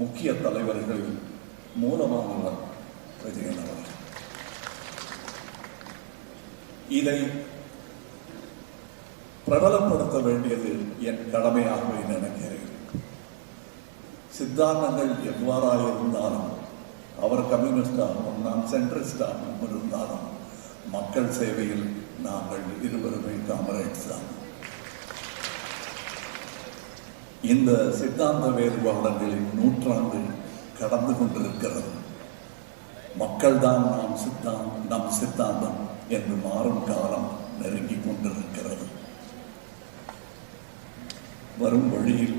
முக்கிய தலைவர்களில் மூலமானவர் விஜயன் அவர்கள். இதை பிரபலப்படுத்த வேண்டியது என் கடமையாகவே நினைக்கிறேன். சித்தாந்தங்கள் எவ்வாறாக இருந்தாலும், அவர் கம்யூனிஸ்டாகவும் நான் சென்ட்ரிஸ்டாகவும் இருந்தாலும், மக்கள் சேவையில் நாங்கள் இருவருமே காமரேட்ஸ் தான். இந்த சித்தாந்த வேறுபாடுகளின் நூற்றாண்டு கடந்து கொண்டிருக்கிறது. மக்கள்தான் நம் சித்தாந்தம் என்று மாறும் காலம் நெருங்கிக் கொண்டிருக்கிறது. வரும் வழியில்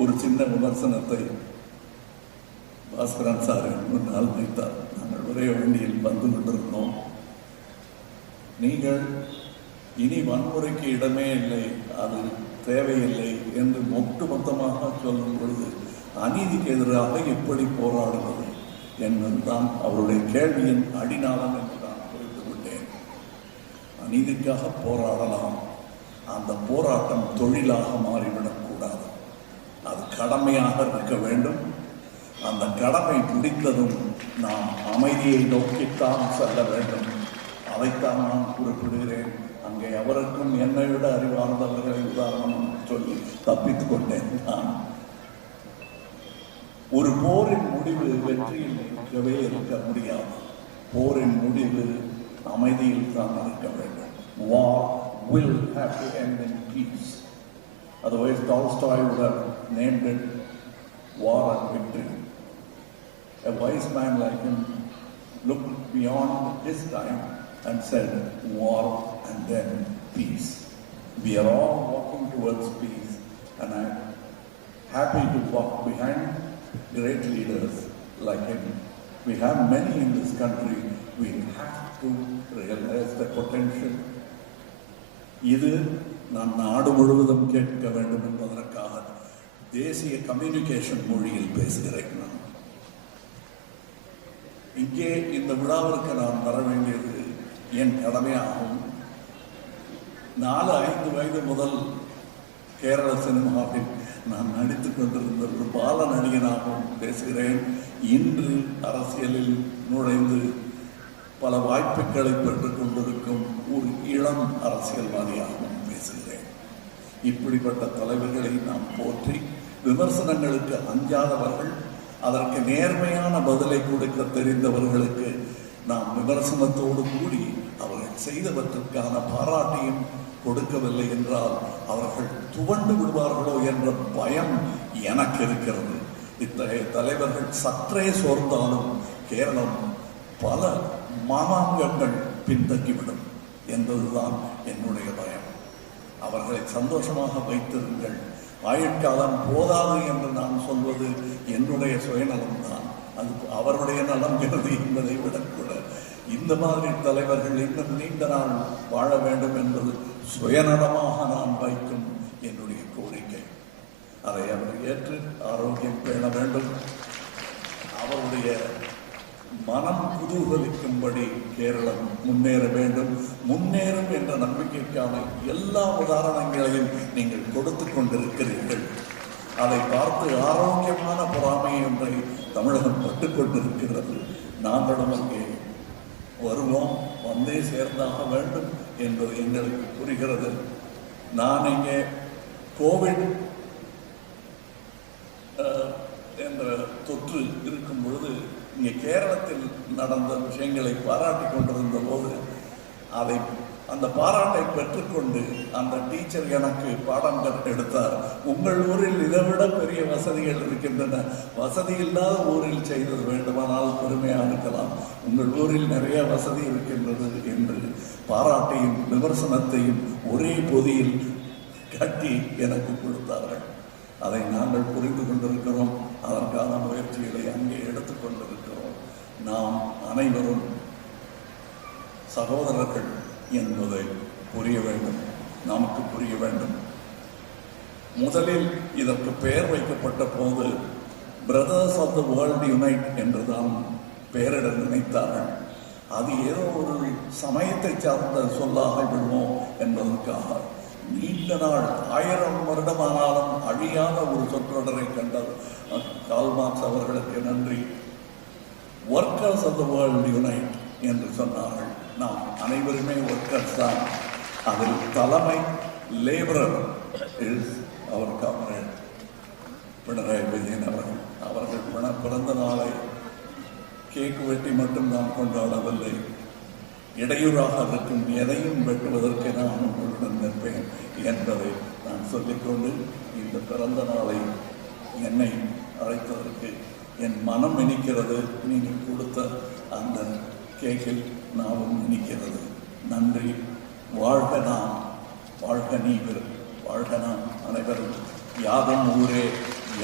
ஒரு சின்ன விமர்சனத்தை பாஸ்கரன் சார் முன்னால் வைத்தார். நாங்கள் ஒரே வண்டியில் வந்து கொண்டிருந்தோம். நீங்கள் இனி வன்முறைக்கு இடமே இல்லை, அது தேவையில்லை என்று ஒட்டுமொத்தமாக சொல்லும் பொழுது அநீதிக்கு எதிராக எப்படி போராடுவது என்பதுதான் அவருடைய கேள்வியின் அடிநாளம் என்று நான் புரிந்து கொண்டேன். அநீதிக்காக போராடலாம், அந்த போராட்டம் தொழிலாக மாறிவிடக்கூடாது. அது கடமையாக இருக்க வேண்டும். அந்த கடமை பிடித்ததும் நாம் அமைதியை நோக்கித்தான் செல்ல வேண்டும். அதைத்தான் நான் குறிப்பிடுகிறேன். அங்கே அவருக்கும் என்னை விட அறிவார்ந்தவர்களை உதாரணம் சொல்லி தப்பித்துக் கொண்டேன். நான் ஒரு போரின் முடிவு வெற்றியில் இருக்கவே இருக்க முடியாது. போரின் முடிவு அமைதியில் தான் இருக்க வேண்டும். War will have to end in peace. Otherwise Tolstoy would have named it War and Victory. A wise man like him looked beyond his time and said war and then peace. We are all walking towards peace, and I'm happy to walk behind great leaders like him. We have many in this country. We have to realize the potential. இது நான் நாடு முழுவதும் கேட்க வேண்டும் என்பதற்காக தேசிய communication மொழியில் பேசுகிறேன். நான் இங்கே இந்த விழாவிற்கு நான் வர வேண்டியது என் கடமையாகும். 4-5 வயது முதல் கேரள சினிமாவில் நான் நடித்துக் கொண்டிருந்த ஒரு பால நடிகனாகவும் பேசுகிறேன். இன்று அரசியலில் நுழைந்து பல வாய்ப்புகளை பெற்றுக் கொண்டிருக்கும் ஒரு இளம் அரசியல்வாதியாகவும் பேசுகிறேன். இப்படிப்பட்ட தலைவர்களை நாம் போற்றி, விமர்சனங்களுக்கு அஞ்சாதவர்கள், அதற்கு நேர்மையான பதிலை கொடுக்க தெரிந்தவர்களுக்கு நாம் விமர்சனத்தோடு கூடி அவர்கள் செய்தவற்றுக்கான பாராட்டியும் கொடுக்கவில்லை என்றால் அவர்கள் துவண்டு விடுவார்களோ என்ற பயம் எனக்கு இருக்கிறது. இத்தகைய தலைவர்கள் சற்றே சோர்ந்தாலும் கேரளம் பல மாமாங்கங்கள் பின்தங்கிவிடும் என்பதுதான் என்னுடைய பயம். அவர்களை சந்தோஷமாக வைத்திருங்கள். ஆயுட்காலம் போதாது என்று நான் சொல்வது என்னுடைய சுயநலம்தான். அது அவருடைய நலம் கருதி என்பதை விடக்கூட இந்த மாதிரி தலைவர்கள் இன்னும் நீண்ட நாள் வாழ வேண்டும் என்பது சுயநலமாக நான் வைக்கும் என்னுடைய கோரிக்கை. அதை அவர் ஏற்று ஆரோக்கியம் பேண வேண்டும். அவருடைய மனம் குதூகலிக்கும்படி கேரளம் முன்னேற வேண்டும். முன்னேறும் என்ற நம்பிக்கைக்கான எல்லா உதாரணங்களையும் நீங்கள் கொடுத்து கொண்டிருக்கிறீர்கள். அதை பார்த்து ஆரோக்கியமான பொறாமை ஒன்றை தமிழகம் பட்டுக் கொண்டிருக்கிறது. நாங்களும் அங்கே வருவோம், வந்தே சேர்ந்தாக வேண்டும் என்பது எங்களுக்கு புரிகிறது. நான் இங்கே கோவிட் என்ற தொற்று இருக்கும் பொழுது இங்கே கேரளத்தில் நடந்த விஷயங்களை பாராட்டி கொண்டிருந்த போது அந்த பாராட்டை பெற்றுக்கொண்டு அந்த டீச்சர் எனக்கு பாடம் எடுத்தார். உங்கள் ஊரில் இதைவிட பெரிய வசதிகள் இருக்கின்றன, வசதி இல்லாத ஊரில் செய்தது வேண்டுமானால் பெருமையாக இருக்கலாம், உங்கள் ஊரில் நிறைய வசதி இருக்கின்றது என்று பாராட்டையும் விமர்சனத்தையும் ஒரே பொதியில் கட்டி எனக்கு கொடுத்தார்கள். அதை நாங்கள் புரிந்து கொண்டிருக்கிறோம். அதற்கான முயற்சிகளை அங்கே எடுத்துக்கொண்டிருக்கிறோம். நாம் அனைவரும் சகோதரர்கள் என்பதை புரிய வேண்டும், நமக்கு புரிய வேண்டும். முதலில் இதற்கு பெயர் வைக்கப்பட்ட போது brothers of the world unite என்றுதான் பெயரிட நினைத்தார்கள். அது ஏதோ ஒரு சமயத்தை சார்ந்த சொல்லாக விடுவோம் என்பதற்காக நீண்ட நாள் 1000 வருடமானாலும் அழியாத ஒரு சொற்றொடரை கண்ட கார்ல் மார்க்ஸ் அவர்களுக்கு நன்றி. Workers of the world unite என்று சொன்னார்கள். நாம் அனைவருமே ஒர்க்கர்ஸ் தான். அதில் தலைமை லேபரர் இஸ் அவர் காம்ரேட் பினராயி விஜயன் அவர்கள் பிறந்த நாளை கேக் வெட்டி மட்டும்தான் கொண்டாடவில்லை. இடையூறாக இருக்கும் எதையும் வெட்டுவதற்கு நான் உங்களுடன் நிற்பேன் என்பதை நான் சொல்லிக்கொண்டு இந்த பிறந்த நாளை என்னை அழைத்ததற்கு என் மனம் இனிக்கிறது. நீங்கள் கொடுத்த அந்த கேக்கில் நாமும் இனிக்கிறது. நன்றி. வாழ்க நாம், வாழ்க நீவர், வாழ்க நாம் அனைவரும். யாதும் ஊரே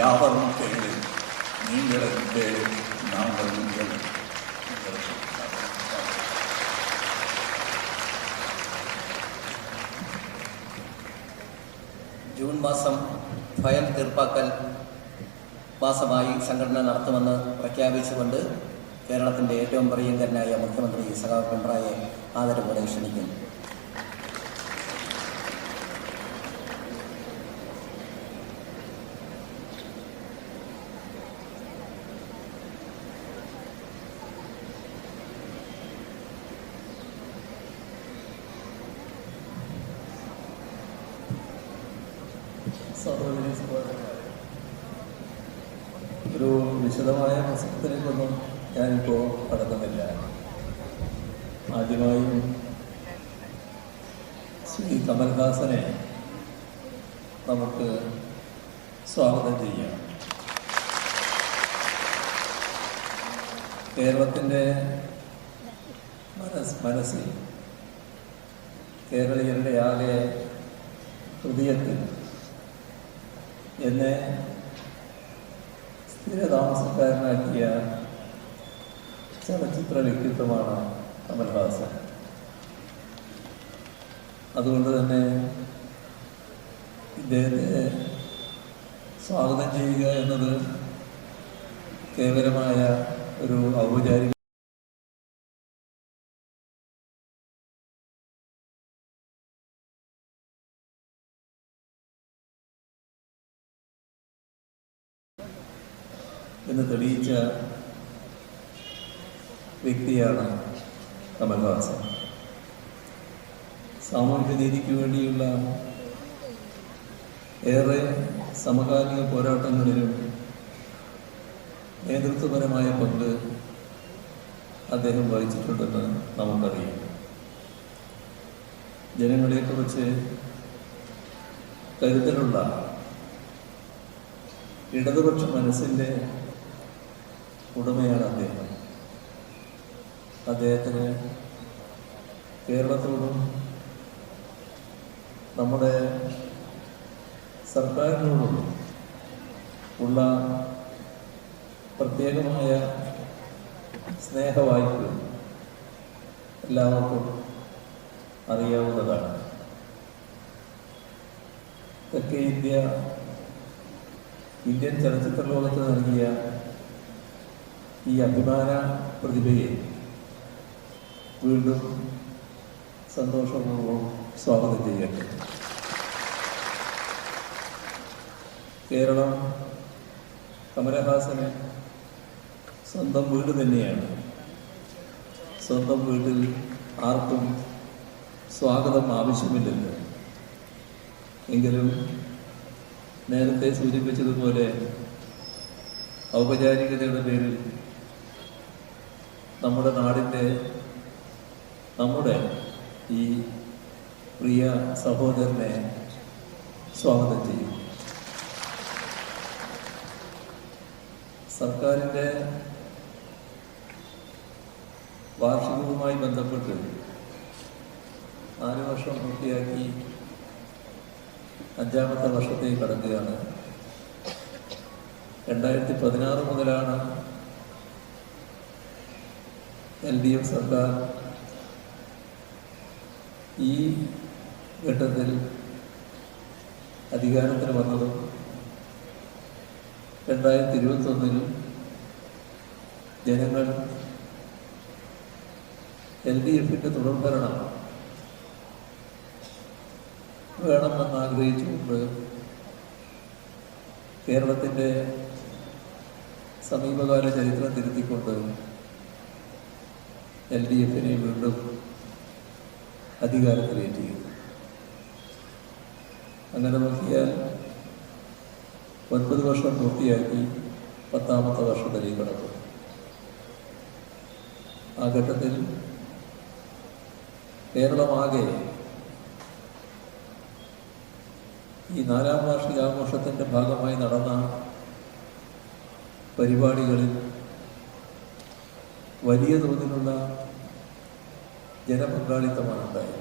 யாவரும் கேளு, நீங்களும் கேளு, நாங்கள் நீங்கள். ജൂൺ മാസം ഭയം തീർപ്പാക്കൽ മാസമായി സംഘടന നടത്തുമെന്ന് പ്രഖ്യാപിച്ചുകൊണ്ട് കേരളത്തിൻ്റെ ഏറ്റവും പ്രിയങ്കരനായ മുഖ്യമന്ത്രി സഖാവ് പിണറായിയെ ആദരവോടെ ക്ഷണിക്കുന്നു. ഒരു വിശദമായ പ്രസംഗത്തിലേക്കൊന്നും ഞാനിപ്പോൾ കടക്കുന്നില്ല. ആദ്യമായും ശ്രീ കമൽഹാസനെ നമുക്ക് സ്വാഗതം ചെയ്യാം. കേരളത്തിൻ്റെ മനസ്സിൽ, കേരളീയരുടെ ആകെ ഹൃദയത്തിൽ എന്നെ സ്ഥിരതാമസക്കാരനാക്കിയ ചലച്ചിത്ര വ്യക്തിത്വമാണ് കമൽഹാസൻ. അതുകൊണ്ട് തന്നെ ഇദ്ദേഹത്തെ സ്വാഗതം ചെയ്യുക എന്നത് കേവലമായ ഒരു ഔപചാരിക എന്ന് തെളിയിച്ച വ്യക്തിയാണ് കമൽഹാസൻ. സാമൂഹിക നീതിക്ക് വേണ്ടിയുള്ള ഏറെ സമകാലിക പോരാട്ടങ്ങളിലും നേതൃത്വപരമായ പങ്ക് അദ്ദേഹം വഹിച്ചിട്ടുണ്ടെന്ന് നമുക്കറിയാം. ജനങ്ങളെക്കുറിച്ച് കരുതലുള്ള ഇടതുപക്ഷ മനസ്സിൻ്റെ ഉടമയാണ് അദ്ദേഹം. അദ്ദേഹത്തിന് കേരളത്തോടും നമ്മുടെ സർക്കാരിനോടും ഉള്ള പ്രത്യേകമായ സ്നേഹവായ്പ എല്ലാവർക്കും അറിയാവുന്നതാണ്. തെക്കേ ഇന്ത്യൻ ചലച്ചിത്ര ലോകത്ത് നൽകിയ ഈ അഭിമാന പ്രതിഭയെ വീണ്ടും സന്തോഷപൂർവ്വം സ്വാഗതം ചെയ്യട്ടെ. കേരളം കമലഹാസന് സ്വന്തം വീട് തന്നെയാണ്. സ്വന്തം വീട്ടിൽ ആർക്കും സ്വാഗതം ആവശ്യമില്ലല്ലോ. എങ്കിലും നേരത്തെ സൂചിപ്പിച്ചതുപോലെ ഔപചാരികതയുടെ പേരിൽ നമ്മുടെ നാടിൻ്റെ, നമ്മുടെ ഈ പ്രിയ സഹോദരനെ സ്വാഗതം ചെയ്യും. സർക്കാരിൻ്റെ വാർഷികവുമായി ബന്ധപ്പെട്ട് 4 വർഷം പൂർത്തിയാക്കി 5ാമത്തെ വർഷത്തേക്ക് കടക്കുകയാണ്. 2016 മുതലാണ് LDF സർക്കാർ ഈ ഘട്ടത്തിൽ അധികാരത്തിൽ വന്നതും 2021 ജനങ്ങൾ LDFിൻ്റെ തുടർഭരണം വേണമെന്ന് ആഗ്രഹിച്ചുകൊണ്ട് കേരളത്തിൻ്റെ സമീപകാല ചരിത്രം തിരുത്തിക്കൊണ്ട് LDF വീണ്ടും അധികാരത്തിലേറ്റിയത്. അങ്ങനെ നോക്കിയാൽ 9 വർഷം പൂർത്തിയാക്കി 10ാമത്തെ വർഷത്തിലേക്ക് കടക്കും. ആ ഘട്ടത്തിൽ കേരളമാകെ ഈ 4ാം വാർഷികാഘോഷത്തിൻ്റെ ഭാഗമായി നടന്ന പരിപാടികളിൽ വലിയ തോതിലുള്ള ജനപങ്കാളിത്തമാണ് ഉണ്ടായത്.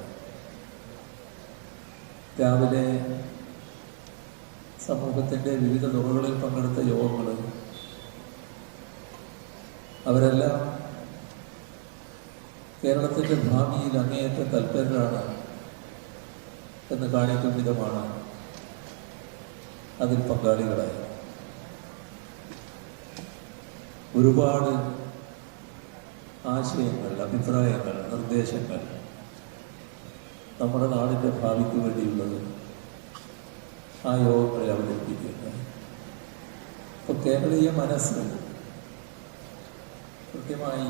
രാവിലെ സമൂഹത്തിൻ്റെ വിവിധ തുറകളിൽ പങ്കെടുത്ത യോഗങ്ങൾ അവരെല്ലാം കേരളത്തിൻ്റെ ഭാവിയിൽ അങ്ങേയറ്റം തൽപരരാണ് എന്ന് കാണിക്കും വിധമാണ് അതിൽ പങ്കാളികളായി. ഒരുപാട് ആശയങ്ങൾ, അഭിപ്രായങ്ങൾ, നിർദ്ദേശങ്ങൾ നമ്മുടെ നാടിൻ്റെ ഭാവിക്ക് വേണ്ടിയുള്ളത് ആ യോഗങ്ങളിൽ അവതരിപ്പിക്കുന്നത്. ഇപ്പോൾ കേരളീയ മനസ്സ് കൃത്യമായി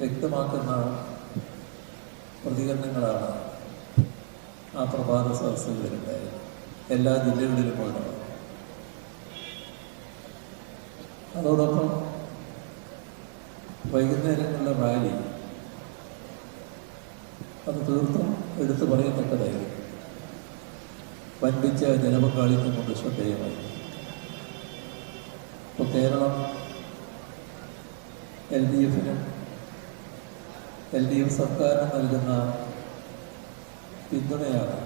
വ്യക്തമാക്കുന്ന പ്രതികരണങ്ങളാണ് ആ പ്രഭാത സദസ്സുകളിലുണ്ടായത്. എല്ലാ ജില്ലകളിലും ഉണ്ടാകും. അതോടൊപ്പം വൈകുന്നേരങ്ങളിലെ റാലി അത് തീർത്തും എടുത്തു പറയത്തക്കതായിരുന്നു. വൻപിച്ച ജനപങ്കാളിത്തം കൊണ്ട് ശ്രദ്ധേയമായി. ഇപ്പോൾ കേരളം LDFനും LDF സർക്കാരിന് നൽകുന്ന പിന്തുണയാണ്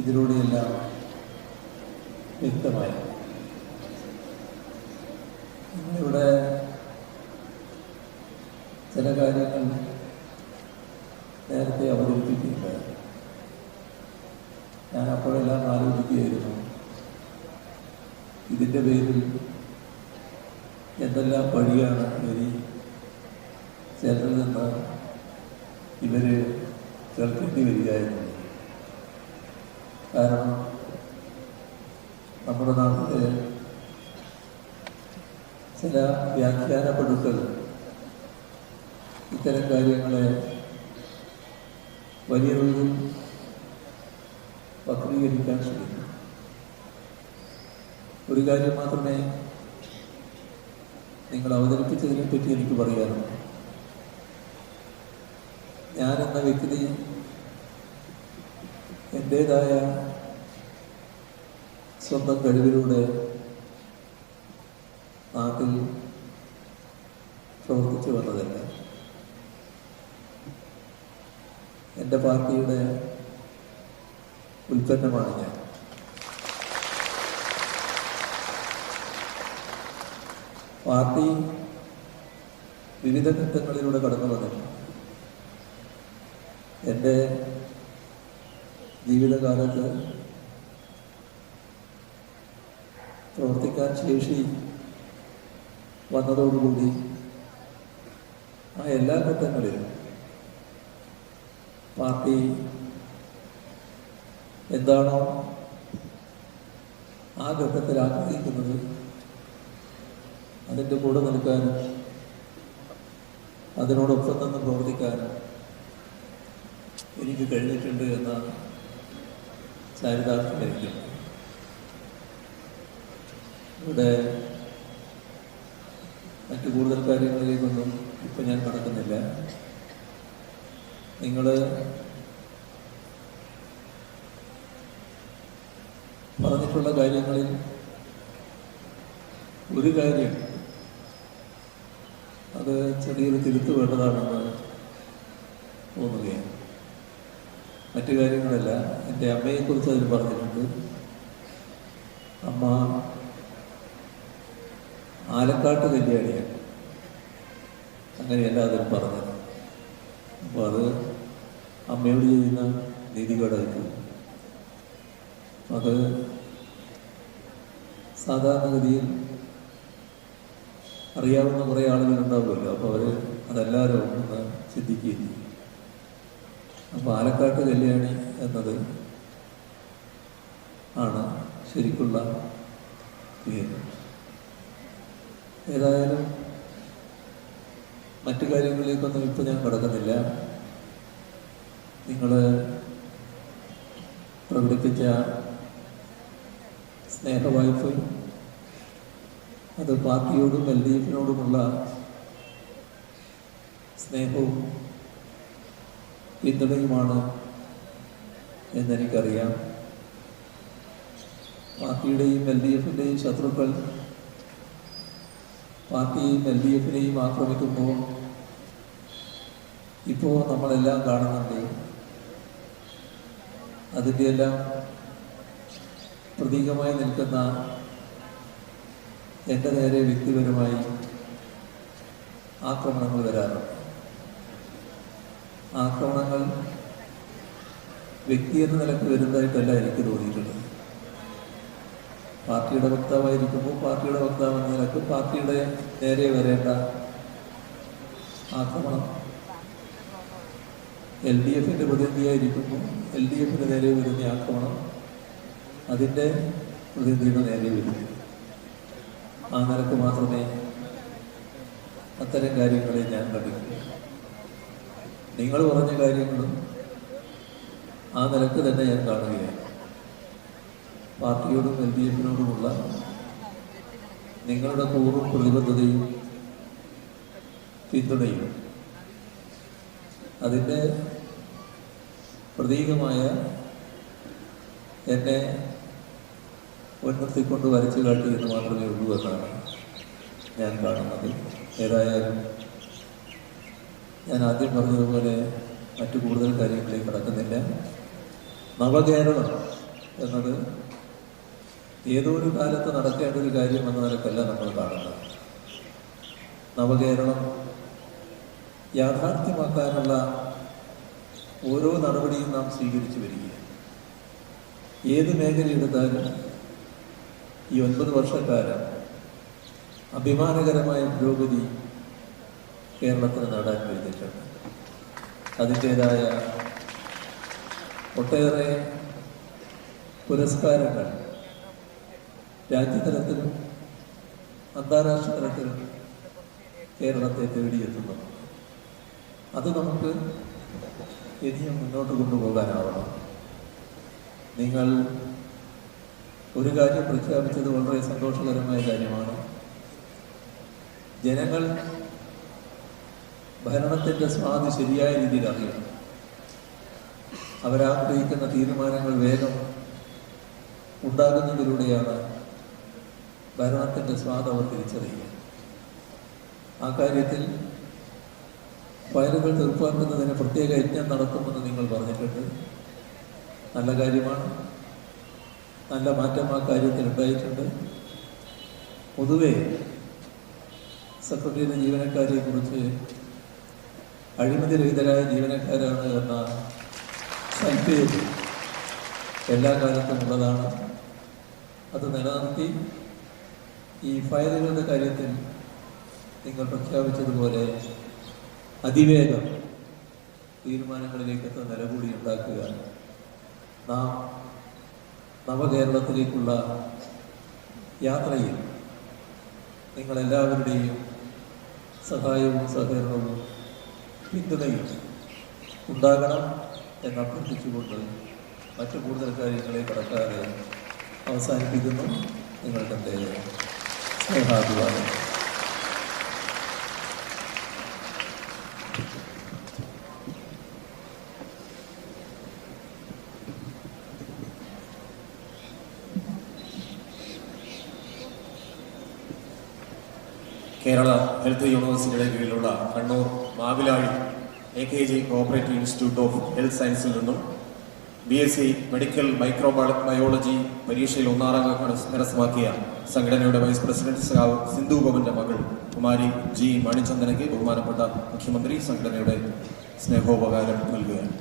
ഇതിലൂടെയെല്ലാം വ്യക്തമായി. ഇവിടെ ചില കാര്യങ്ങൾ നേരത്തെ അവതരിപ്പിക്കുകയുണ്ടായി. ഞാൻ അപ്പോഴെല്ലാം ആലോചിക്കുകയായിരുന്നു, ഇതിൻ്റെ പേരിൽ എന്തെല്ലാം വഴിയാണ് ഇവർ ചിലരിൽ നിന്ന് ഇവർ കേൾക്കേണ്ടി വരികയായിരുന്നു. കാരണം നമ്മുടെ നാട്ടിലെ ചില വ്യാഖ്യാനപ്പെടുത്തൽ ഇത്തരം കാര്യങ്ങളെ വലിയ തോതിൽ വക്രീകരിക്കാൻ ശ്രമിക്കും. ഒരു കാര്യം മാത്രമേ നിങ്ങൾ അവതരിപ്പിച്ചതിനെ പറ്റി എനിക്ക് പറയാനുള്ളൂ. ഞാനെന്ന വ്യക്തി എൻ്റേതായ സ്വന്തം കഴിവിലൂടെ നാട്ടിൽ പ്രവർത്തിച്ചു വന്നതല്ല. എൻ്റെ പാർട്ടിയുടെ ഉൽപ്പന്നമാണ് ഞാൻ. പാർട്ടി വിവിധ ഘട്ടങ്ങളിലൂടെ കടന്നു വന്നിട്ടുണ്ട്. എൻ്റെ ജീവിതകാലത്ത് പ്രവർത്തിക്കാൻ ശേഷി വന്നതോടുകൂടി ആ എല്ലാ ഘട്ടങ്ങളിലും പാർട്ടി എന്താണോ ആ ഘട്ടത്തിൽ ആഗ്രഹിക്കുന്നത് അതിൻ്റെ കൂടെ നിൽക്കാനും അതിനോടൊപ്പം നിന്ന് പ്രവർത്തിക്കാനും എനിക്ക് കഴിഞ്ഞിട്ടുണ്ട് എന്ന ചാരിതാർത്ഥ്യമായിരിക്കും. ഇവിടെ മറ്റു കൂടുതൽ കാര്യങ്ങളിലേക്കൊന്നും ഇപ്പം ഞാൻ കടക്കുന്നില്ല. നിങ്ങൾ പറഞ്ഞിട്ടുള്ള കാര്യങ്ങളിൽ ഒരു കാര്യം അത് ചെറിയൊരു തിരുത്ത് വേണ്ടതാണെന്ന് തോന്നുകയാണ്. മറ്റു കാര്യങ്ങളല്ല. എൻ്റെ അമ്മയെക്കുറിച്ച് അതിൽ പറഞ്ഞിട്ടുണ്ട്. അമ്മ ആലക്കാട്ട് കല്യാണിയാണ്, അങ്ങനെയല്ല അതിൽ പറഞ്ഞത്. അപ്പോൾ അത് അമ്മയോട് ചെയ്യുന്ന നീതികേടായിരിക്കും. അത് സാധാരണഗതിയിൽ അറിയാവുന്ന കുറേ ആളുകളുണ്ടാവുമല്ലോ. അപ്പോൾ അവർ അതെല്ലാവരും ഒന്ന് ചിന്തിക്കുകയും ചെയ്യും. പാലക്കാട്ട് കല്യാണി എന്നത് ആണ് ശരിക്കുള്ള പേര്. ഏതായാലും മറ്റു കാര്യങ്ങളിലേക്കൊന്നും ഇപ്പോൾ ഞാൻ കടക്കുന്നില്ല. നിങ്ങൾ പ്രകടിപ്പിച്ച സ്നേഹവായ്പ അത് പാർട്ടിയോടും LDFിനോടുമുള്ള സ്നേഹവും പിന്തുണയുമാണ് എന്നെനിക്കറിയാം. പാർട്ടിയുടെയും LDFിൻ്റെയും ശത്രുക്കൾ പാർട്ടിയെയും LDFിനെയും ആക്രമിക്കുമ്പോൾ ഇപ്പോൾ നമ്മളെല്ലാം കാണുന്നുണ്ട്. അതിൻ്റെയെല്ലാം പ്രതീകമായി നിൽക്കുന്ന എൻ്റെ നേരെ വ്യക്തിപരമായി ആക്രമണങ്ങൾ വരാറുണ്ട്. ആക്രമണങ്ങൾ വ്യക്തി എന്ന നിലയ്ക്ക് വരുന്നതായിട്ടല്ല എനിക്ക് തോന്നിയിട്ടുള്ളത്. പാർട്ടിയുടെ വക്താവായിരിക്കുമ്പോൾ പാർട്ടിയുടെ വക്താവ് എന്ന നിലയ്ക്ക് പാർട്ടിയുടെ നേരെ വരേണ്ട ആക്രമണം LDFിൻ്റെ പ്രതിനിധിയായിരിക്കുമ്പോൾ LDFിന് നേരെ വരുന്ന ആക്രമണം അതിൻ്റെ പ്രതിനിധിയുടെ നേരെ വരും. ആ നിലക്ക് മാത്രമേ അത്തരം കാര്യങ്ങളെ ഞാൻ കണ്ടിട്ടുള്ളൂ. നിങ്ങൾ പറഞ്ഞ കാര്യങ്ങളും ആ നിലക്ക് തന്നെ ഞാൻ കാണുകയാണ്. പാർട്ടിയോടും LDFിനോടുമുള്ള നിങ്ങളുടെ കൂറും പ്രതിബദ്ധതയും പിന്തുണയും അതിൻ്റെ പ്രതീകമായ എന്നെ മുൻനിർത്തിക്കൊണ്ട് വരച്ചു കാട്ടി എന്ന് മാത്രമേ ഉള്ളൂ എന്നാണ് ഞാൻ കാണുന്നത്. ഏതായാലും ഞാൻ ആദ്യം പറഞ്ഞതുപോലെ മറ്റു കൂടുതൽ കാര്യങ്ങളിലേക്ക് കടക്കുന്നില്ല. നവകേരളം എന്നത് ഏതോ ഒരു കാലത്ത് നടക്കേണ്ട ഒരു കാര്യം എന്ന നിലക്കല്ല നമ്മൾ കാണുന്നത്. നവകേരളം യാഥാർത്ഥ്യമാക്കാനുള്ള ഓരോ നടപടിയും നാം സ്വീകരിച്ചു വരികയാണ്. ഏത് മേഖലയെടുത്താലും ഈ 9 വർഷക്കാലം അഭിമാനകരമായ പുരോഗതി കേരളത്തിന് നേടാൻ കഴിഞ്ഞിട്ടുണ്ട്. അതിൻ്റേതായ ഒട്ടേറെ പുരസ്കാരങ്ങൾ രാജ്യതലത്തിലും അന്താരാഷ്ട്ര തലത്തിലും കേരളത്തെ തേടിയെത്തുന്നു. അത് നമുക്ക് ഇനിയും മുന്നോട്ട് കൊണ്ടുപോകാനാവണം. നിങ്ങൾ ഒരു കാര്യം പ്രഖ്യാപിച്ചത് വളരെ സന്തോഷകരമായ കാര്യമാണ്. ജനങ്ങൾ ഭരണത്തിൻ്റെ സ്വാധീനം ശരിയായ രീതിയിൽ അറിയണം. അവരാഗ്രഹിക്കുന്ന തീരുമാനങ്ങൾ വേഗം ഉണ്ടാകുന്നതിലൂടെയാണ് ഭരണത്തിൻ്റെ സ്വാധീനം അവർ തിരിച്ചറിയുക. ആ കാര്യത്തിൽ ഫയലുകൾ തീർപ്പാക്കുന്നതിന് പ്രത്യേക യജ്ഞം നടത്തുമെന്ന് നിങ്ങൾ പറഞ്ഞിട്ടുണ്ട്. നല്ല കാര്യമാണ്. നല്ല മാറ്റം ആ കാര്യത്തിൽ ഉണ്ടായിട്ടുണ്ട്. പൊതുവെ സെക്രട്ടറിയുടെ ജീവനക്കാരെ കുറിച്ച് അഴിമതി രഹിതരായ ജീവനക്കാരാണ് എന്ന സൽപ്പേര് എല്ലാ കാലത്തും ഉള്ളതാണ്. അത് നിലനിർത്തി ഈ ഫയലുകളുടെ കാര്യത്തിൽ നിങ്ങൾ പ്രഖ്യാപിച്ചതുപോലെ അതിവേഗം തീരുമാനങ്ങളിലേക്ക് എത്തുന്ന നിലകൂടി ഉണ്ടാക്കുക. നാം നവകേരളത്തിലേക്കുള്ള യാത്രയിൽ നിങ്ങളെല്ലാവരുടെയും സഹായവും സഹകരണവും പിന്തുണയും ഉണ്ടാകണം എന്നഭ്യർത്ഥിച്ചുകൊണ്ട് മറ്റു കൂടുതൽ കാര്യങ്ങളെ കടക്കാതെ അവസാനിപ്പിക്കുന്നു. നിങ്ങൾക്ക് എൻ്റെ സ്നേഹാഭിവാദം. കേരള ഹെൽത്ത് യൂണിവേഴ്സിറ്റിയുടെ കീഴിലുള്ള Kannur Mavilayi AKG cooperative institute of health സയൻസിൽ നിന്നും BSc മെഡിക്കൽ മൈക്രോബയോളജി പരീക്ഷയിൽ 1ാം റാങ്ക് കരസ്ഥമാക്കിയ സംഘടനയുടെ വൈസ് പ്രസിഡന്റ് സഖാവ് സിന്ധു ഭവന്റെ മകൾ കുമാരി G മണിചന്ദനയ്ക്ക് ബഹുമാനപ്പെട്ട മുഖ്യമന്ത്രി സംഘടനയുടെ സ്നേഹോപകാരം നൽകുകയാണ്.